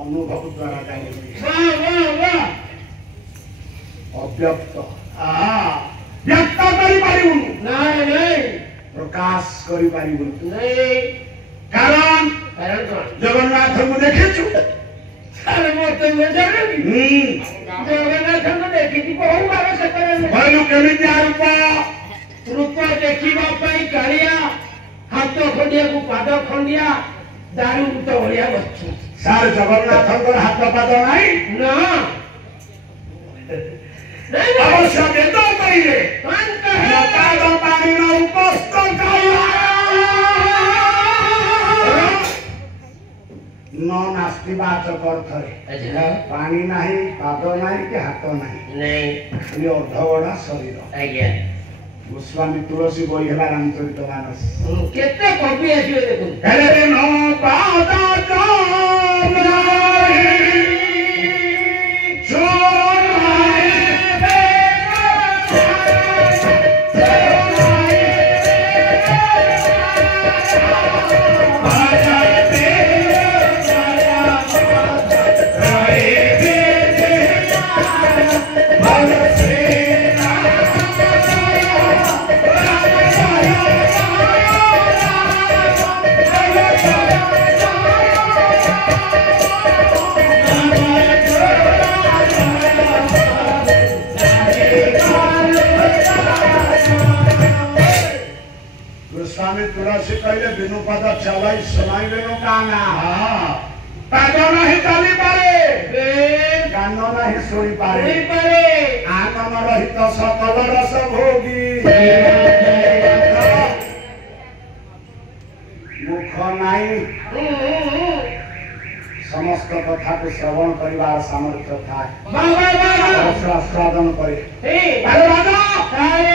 अनुभव द्वारा अव्यक्त व्यक्त करी पारिबुनु नहीं नहीं प्रकाश करी पारिबुनु नहीं कारण कारण कोन जगन्नाथ को देखिछु अरे मोते मजानी जगन्नाथ को देखि बहु बार से करे भइलु केमिति रूप रूप देखिबा पई कालिया हाथ खंडिया को पाद खंडिया दारू तो भलिया बच्चू सार जगन्नाथ को हाथ पाद नाही ना नहीं अवश्य बेदो करिले कौन कहे पाद पानी न उपस्थ करिया न नास्ति बाचक अर्थ रे पानी नाही पाद नाही कि हाथ नाही नहीं खाली अर्धवड़ा शरीर आज्ञा गोस्वामी तुलसी बही हला रामचरितमानस केते कवि आसीबे देखु हेले न पाद गोस्वामी तुलसी कहले बिनु पद चलाई सुनाई बेनु गाना पाद नहीं चली पारे गान नहीं सुनी पारे आनंद रहित सकल रस भोगी मुख नहीं समस्त कथा को श्रवण परिवार सामर्थ्य था स्वादन करे अरे राजा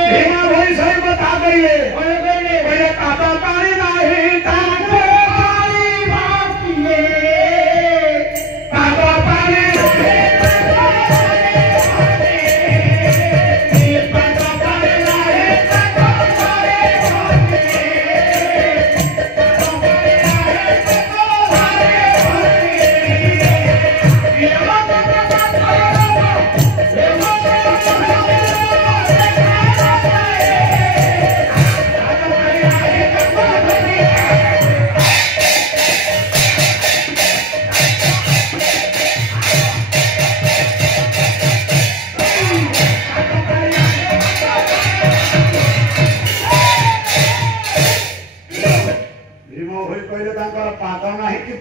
भीमा भाई सही बता करिए पहले काटा पानी नहीं ताको पानी बाकी काटा पानी Yeah.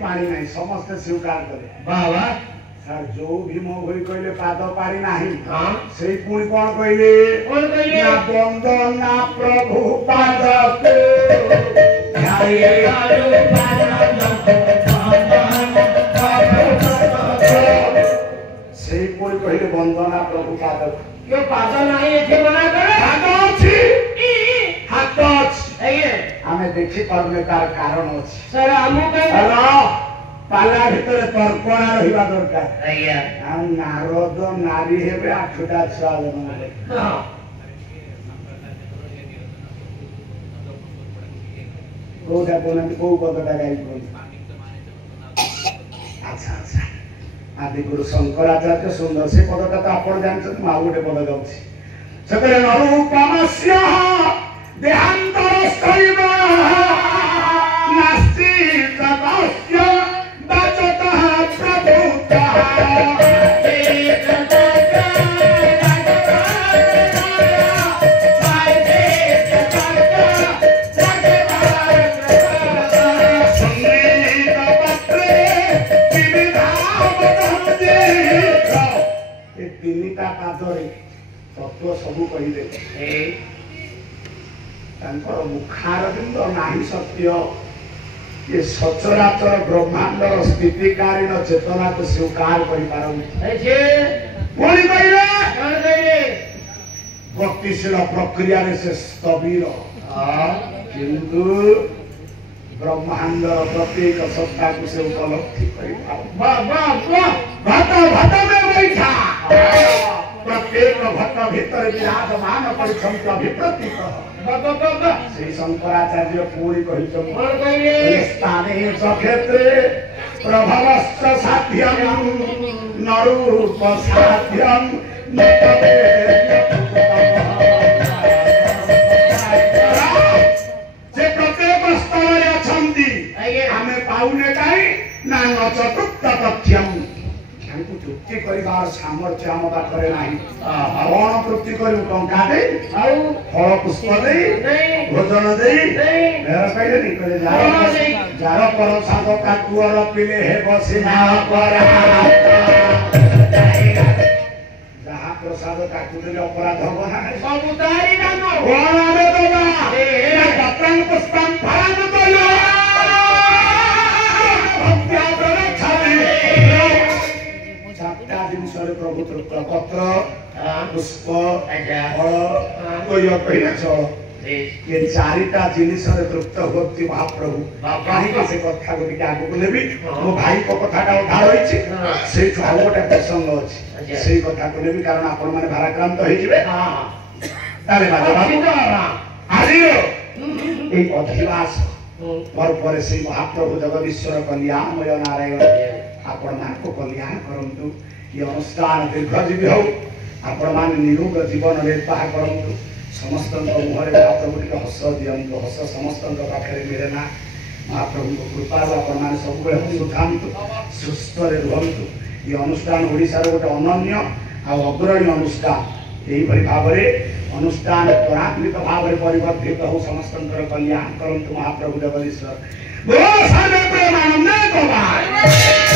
पानी नहीं समस्त स्वीकार करे बाबा सर जो भीम होई कहले पाद पारी नाही हां सेई पुणी कोन कहले ना बंदना प्रभु पाद को ध्याये आरो सेई पुणी कहले बंदना प्रभु पाद क्यों पाद नाही एथे मना करे पाद अछि हाथ अछि आगे हमें देखि परमे तार कारण अछि सर हमु के पाला भितर तर्पणा रहिबा दरकार आज्ञा आ नारद नारी हेबे आठटा छुआ जन्म हेबे हां कोटा कोनंत को पदटा गाई कोन अच्छा अच्छा आदि गुरु शंकराचार्य सुंदर से पदटा तो आपण जानछन मा गोटे पद गाउछि सकले नरूपमस्य देहान्तरस्तैव नास्ति ततस्य बचतः प्रभुतः तीनटा पादरे तत्व सबू कहिदे तांकर मुखार बिंद नाही सत्य ये सचराचर ब्रह्मांडर स्थितिकालीन चेतना को स्वीकार करि पारन जे बोली कहिले कोन कहिले गतिशील प्रक्रिया रे से स्थविर किंतु ब्रह्मांडर प्रत्येक सत्ता को से उपलब्धि करि पारन भट भट में बैठा प्रत्येक भट्ट भीतर विराजमान परिसंख्य अभिप्रतीत श्री शंकराचार्य पूरी कही स्थाने च क्षेत्रे प्रभवश्च साध्यम नरूप साध्यम से प्रत्येक स्थल अछंती आमे पाउने काई ना न चतुर्थ तथ्यम हमको तृप्ति करिवार सामर्थ्य हम पाखरे नाही कौन तृप्ति करू टंका दे आउ फल पुष्प दे भोजन दे मेरा कहले नहीं करे जार पर साध काटुअर पिले हे बसिना पर जहाँ प्रसाद काटुले अपराध हो ना सब उतारी नाम कौन आवे बाबा ए पत्रं पुष्पं फलं तोलो प्रभु तृप्त पत्र पुष्प फल ये चारिटा जिनिस तृप्त होती महाप्रभु कहीं से कथा को आगे नेबी मो भाई को कथाटा उठा रही से आउ गोटे प्रसंग अच्छी से कथा को नेबी कारण आपण माने भाराक्रांत हो जिवे ताले बाबा आज ए अधिवास पर से महाप्रभु जगदीश्वर कल्याणमय नारायण आपण मान को कल्याण करंतु ये अनुष्ठान दीर्घजीवी हो आपण मान निरोग जीवन निर्वाह करंतु समस्त मुहरे महाप्रभु टिके हस दियंतु हस समस्त पाखे मिले ना महाप्रभु कृपा आपण मान सब हसुथांतु सुस्थ रुहंतु ये अनुष्ठान ओडिशार गोटे अनन्य आ अग्रणी अनुष्ठान यही भाव में अनुष्ठान त्वरान्वित भाव में परिवर्तित हो समस्त कल्याण करंतु महाप्रभु जगदीश्वर बोलो सर्वे प्रेमानंद गोपाल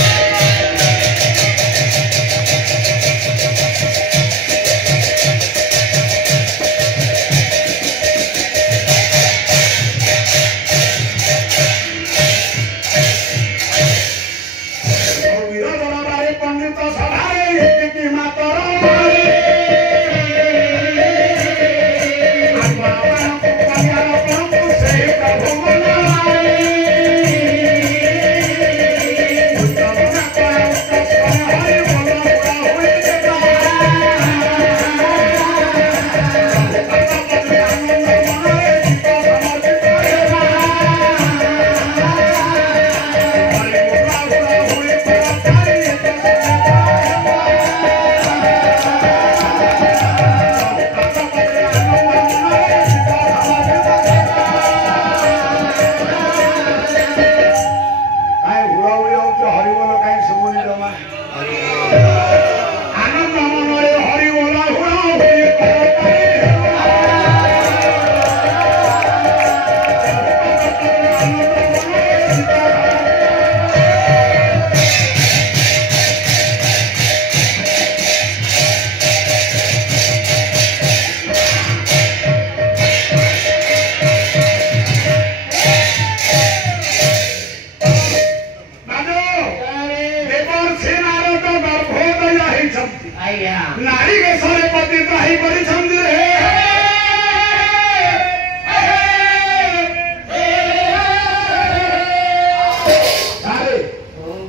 भाई बड़ी समझ रहे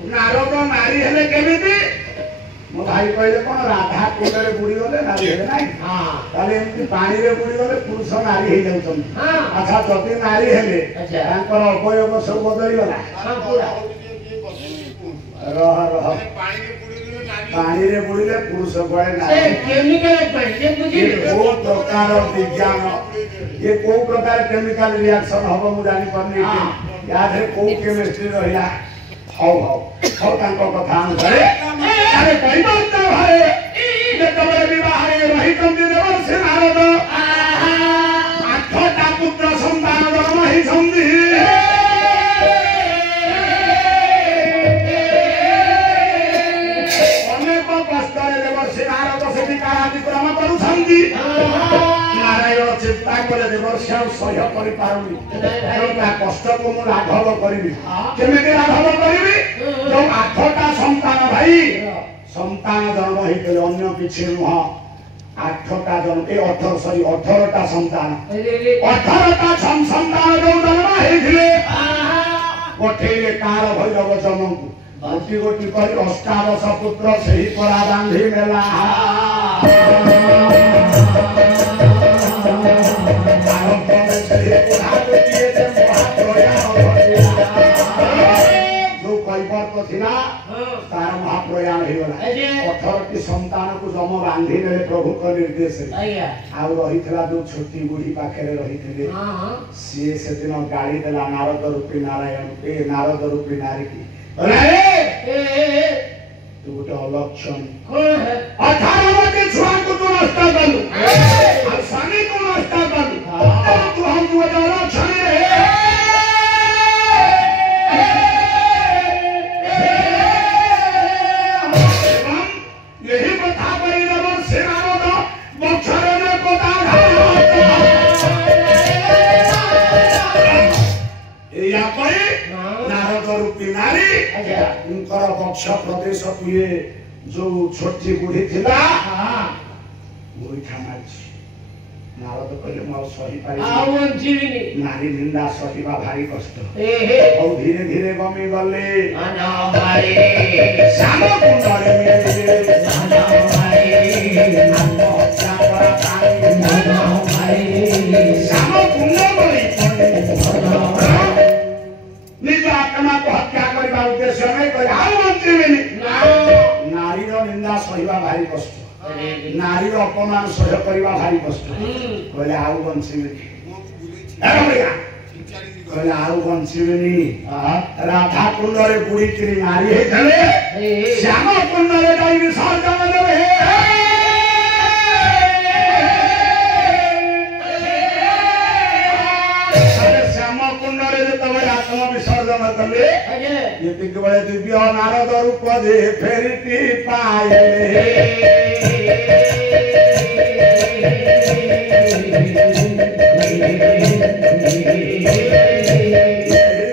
नारद नारी हेले केमिति मो भाई कहले कोन राधा कुंडरे बुड़ी गले नारी हेले नाही हां ताले एमति पानी रे बुड़ी गले पुरुष नारी हे जाउछन हां अच्छा जति नारी हेले तांकर उपयोग सब बदली गला हां पूरा रह पानी रे बुड़ीले पुरुष गए नारी से केमिकल पानी जे बुझी ओ प्रकार विज्ञान ये को प्रकार केमिकल रिएक्शन हबो मु जानि परनी याद है को केमिस्ट्री रहिला हाउ तांको कथा अनुसारे अरे कई बात तो है जे तबरे विवाह रे रही कंदी देवर से नारद आठटा पुत्र संतान जन्म ही संधि अनेक कष्टरे देवर से नारद से विकारादि क्रम करू संधि नारायण चिंता करे देवर से सह्य करि पारुनी एटा कष्ट को मु लाघव करिवि केमे लाघव करिवि जो आठटा संतान भाई संतान जन्म हेतले अन्य किछि नुह आठटा जन्म ए 18टा संतान 18टा संतान जो जन्म हेतले गोठेले कार भैरव जन्मକୁ गोटी गोटी करी अष्टादश पुत्र सही परा बांधी मेला तार महाप्रयाण हो 18 संतान को जम बांधी ने प्रभु का निर्देश आउ रही जो छोटी बूढ़ी पाखे रही सी से दिन गाड़ी देला नारद रूपी नारायण ए नारद रूपी नारी की तू गोटे अलक्षण 18 के छुआ को तू नष्ट कलु और शनि को नष्ट कलु तू हम तू अलक्षण रे पक्ष प्रदेश ये जो छोटी बूढ़ी थिला गोईठा मारछि नारद कहले म सही पारि नारी निंदा सहिबा भारी कष्ट और धीरे धीरे गमी गले श्याम कुंडरे मिले श्याम कुंडरे निज आत्मा को हत्या करबा उद्देश्य नहीं कोई आउ बंचीबेनी नारी रो निंदा सहिबा भारी कष्ट नारी रो अपमान सह्य करबा भारी कष्ट कहले आउ बंचीबेनी अरे भैया कहले आउ बंचीबेनी राधा कुंड रे बुड़ी की नारी हे चले श्याम कुंड रे जाई विसर्जन देबे आत्मा विसर्जन कले ये बड़े दिव्य नारद रूप जे फेरिटी पाए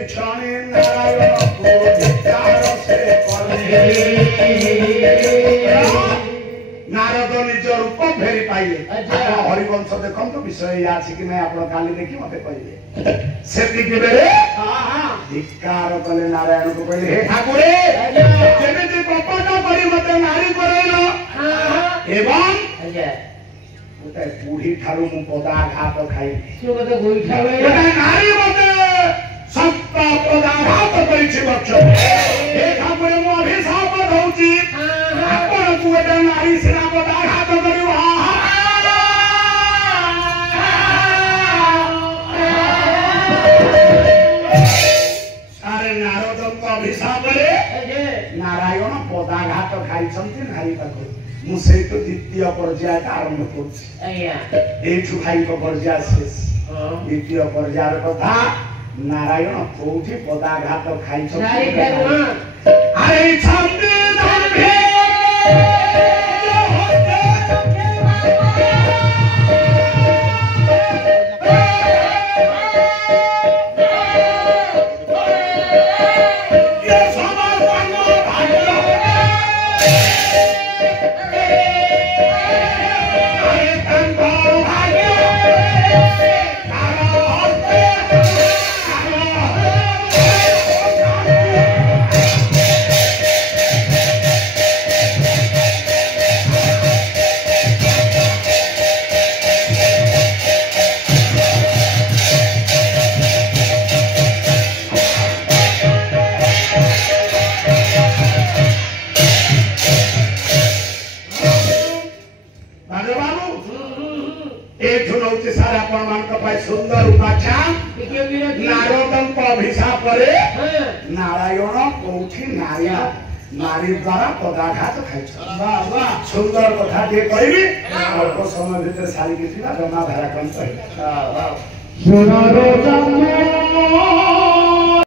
क्षणे नारायण को धिक्कार से कले नारद निज रूप फेरी पाइले हरिवंश देखम तो विषय याछि कि मैं आपण काली देखि मते कहिए सेति के बेले धिक्कार कले नारायण को कहले हे ठाकुरे जेमिति कपट करी मते नारी करैलो एवं ओते बूढ़ी ठारू मु पदाघात खाई से मते गोइठा रे नारी मते सप्त पदाघात करिछि बच्च हे ठाकुरे मु अभिशाप दउछि आपण को एटा नारी सिना पदाघात करियो नारायण पदाघात खाई नारी पाख मुझे तो द्वितीय पर्याय आरंभ कर खाई पर्याय शेष द्वितीय पर्याय कथा नारायण कौटी पदाघात खाई एठु नौति सारा प्रमाण का पाई सुंदर उपाख्यान नारदम को अभिशाप करे नारायण कोठी नारिया नारी द्वारा पदाघात खाइछ वाह वाह सुंदर कथा के कहबी अल्प समय भीतर सारी किसी ना जमा धारा कम कहि वाह सुनारो जन्म